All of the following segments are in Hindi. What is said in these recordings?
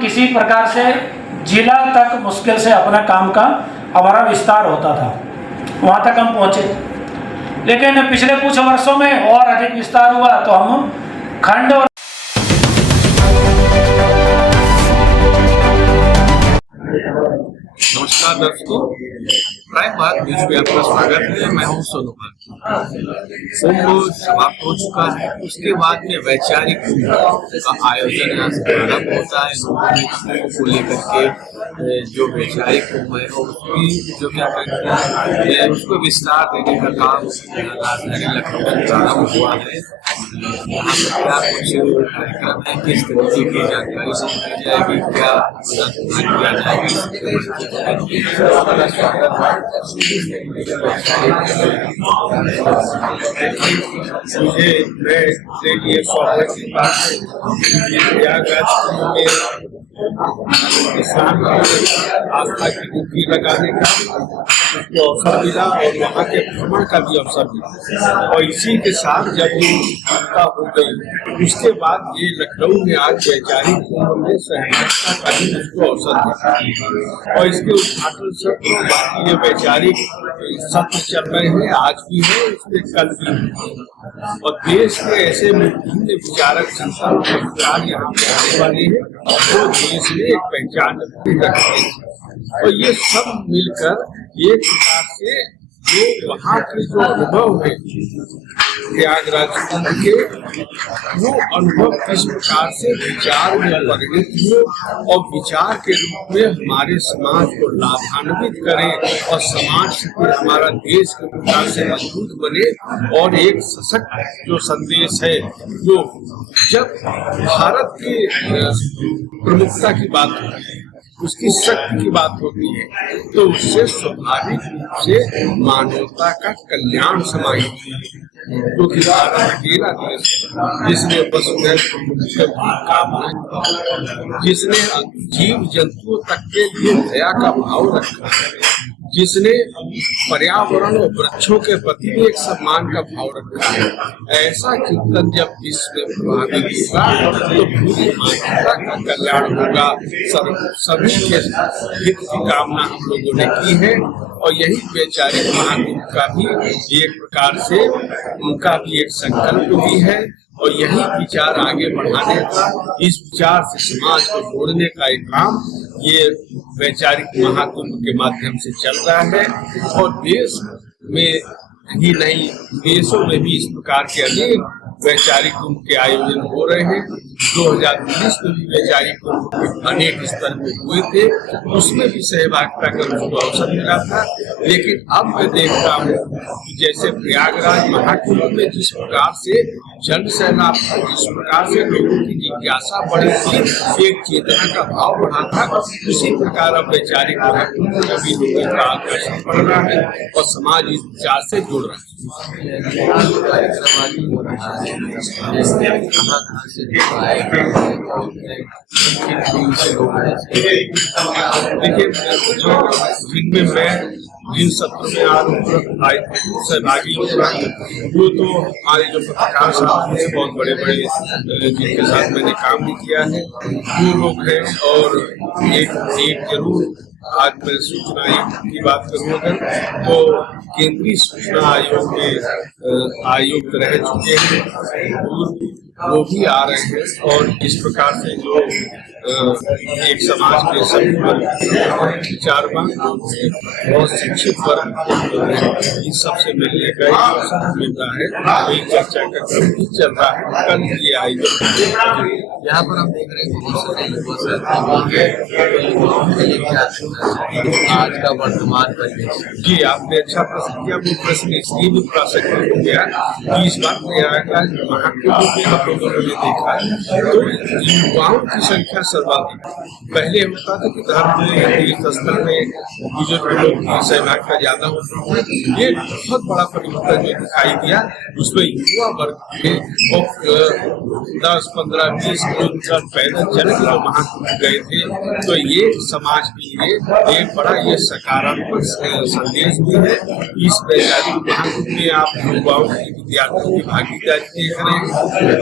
किसी प्रकार से जिला तक मुश्किल से अपना काम का हमारा विस्तार होता था, वहाँ तक हम पहुँचे। लेकिन पिछले कुछ वर्षों में और अधिक विस्तार हुआ तो हम खंड और नमस्कार दर्शकों, प्राइम भारत न्यूज में आपका स्वागत है। मैं हूं सोनू भारती। कुंभ समाप्त हो चुका है, उसके बाद में वैचारिक कुंभ का आयोजन यहाँ से प्रारंभ होता है। कुंभ को लेकर के जो वैचारिक कुंभ है उसकी जो क्या कहते हैं उसको विस्तार देने का काम राजधानी लखनऊ में प्रारंभ हुआ है। यहाँ पर क्या कुछ कार्यक्रम है, किस तरीके की जानकारी दी जाएगी, क्या किया जाएगा, मुझे मेरे लिए सौभाग्य की बात है प्रयागराज में किसान आस्था की डुबकी लगाने का उसको अवसर मिला और वहाँ के भ्रमण का भी अवसर मिला। और इसी के साथ जब ये आपदा हो गई उसके बाद ये लखनऊ में आज वैचारिक कुंभ में सहभागिता का भी उसको अवसर मिला। और इसके उद्घाटन सत्र बाकी ये वैचारिक सत्र चल रहे हैं, आज भी है, इसमें कल भी है। और देश के ऐसे विभिन्न विचारक संस्थान यहाँ पे आने वाले हैं जो देश में एक पहचान रखते हैं। और ये सब मिलकर एक प्रकार से जो वहाँ के जो अनुभव है प्रयागराज कुंभ के, वो अनुभव किस प्रकार से विचार में परिणत हुए और विचार के रूप में हमारे समाज को लाभान्वित करे और समाज से हमारा देश के प्रकार से मजबूत बने। और एक सशक्त जो संदेश है, जो जब भारत की प्रमुखता की बात होती है, उसकी शक्ति की बात होती है, तो उससे स्वाभाविक रूप से मानवता का कल्याण समाहित है। क्योंकि भारत अकेला देश है जिसने वसुधैव कामना, जिसने जीव जंतुओं तक के लिए दया का भाव रखा है, जिसने पर्यावरण और वृक्षों के प्रति भी एक सम्मान का भाव रखा है। ऐसा चिंतन जब विश्व में प्रभावित होगा तो पूरी मानवता का कल्याण होगा। सभी के हित की कामना हम लोगों ने की है और यही वैचारिक महाकुंभ का भी एक प्रकार से उनका भी एक संकल्प भी है और यही विचार आगे बढ़ाने का, इस विचार से समाज को जोड़ने का एक काम ये वैचारिक महाकुंभ के माध्यम से चल रहा है। और देश में ही नहीं, देशों में भी इस प्रकार के अनेक वैचारिक कुंभ के आयोजन हो रहे हैं। 2019 में भी वैचारिक कुंभ अनेक स्तर में हुए थे, उसमें भी सहभागिता का उसको अवसर मिला था। लेकिन अब मैं देखता हूँ कि जैसे प्रयागराज महाकुंभ में जिस प्रकार से जन सैलाब था, जिस प्रकार से लोगों की जिज्ञासा बढ़ी थी, एक चेतना का भाव बढ़ा था, उसी प्रकार अब वैचारिक महाकुंभ में भी लोगों का आकर्षण बढ़ रहा है और समाज इस विचार से जुड़ रहा है। देखिए, जिनमें मैं जिन सत्र में आज सहभागी हुआ वो तो हमारे जो पत्रकार साहब हैं, बहुत बड़े बड़े जिनके साथ मैंने काम भी किया है, वो लोग हैं। और एक जरूर आज मैं सूचना आयोग की बात करूँ अगर, तो केंद्रीय सूचना आयोग में आयुक्त रह चुके हैं, वो भी आ रहे हैं। और इस प्रकार से जो एक समाज के सभी वर्ग विचारवान लोग हैं, बहुत शिक्षित वर्ग, इस सबसे मिलने का एक अवसर मिलता है। एक चर्चा का क्रम भी चल रहा है, कल ये आयोजन यहाँ पर हम देख रहे हैं बहुत सारे युवाओं के लिए आज का वर्तमान परिवेश। जी, आपने अच्छा प्रश्न किया। वो प्रश्न इसलिए भी प्रासंगिक हो गया कि इस बार प्रयागराज महाकुंभ में आप लोगों ने देखा तो युवाओं की संख्या सर्वाधिक। पहले होता था कि धर्म में तीर्थ स्थल में बुजुर्ग लोग की सहभागिता ज्यादा होती है। ये बहुत बड़ा परिवर्तन जो दिखाई दिया, उसमें युवा वर्ग के 10, 15, 20 किलोमीटर पैदल चल के महाकुंभ गए थे। तो ये समाज के लिए एक बड़ा ये सकारात्मक संदेश भी है। इस वैचारिक महाकुंभ में आप युवाओं की, विद्यार्थियों की भागीदारी देख रहे हैं।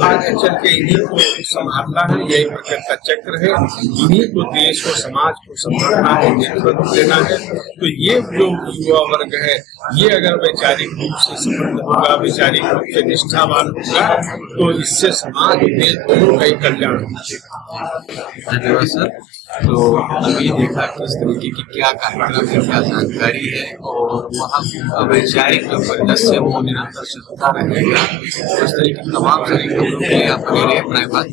आगे चल के इन्हीं को संभालना है, यही प्रकृति का चक्र है, इन्हीं को देश को समाज को संभालना है, नेतृत्व देना है। तो ये जो युवा वर्ग है, ये अगर वैचारिक रूप से समृद्ध होगा, वैचारिक रूप से निष्ठावान होगा, तो इससे समाज देश दोनों का ही कल्याण होगा। धन्यवाद सर। तो अभी देखा किस तरीके की क्या कार्यक्रम है, क्या जानकारी है, और वहाँ वैचारिक जो परिदृश्य वो निरंतर चलता रहेगा। उस तरीके की तमाम सारी खबरों के लिए आप बने रहिए प्राइम बात।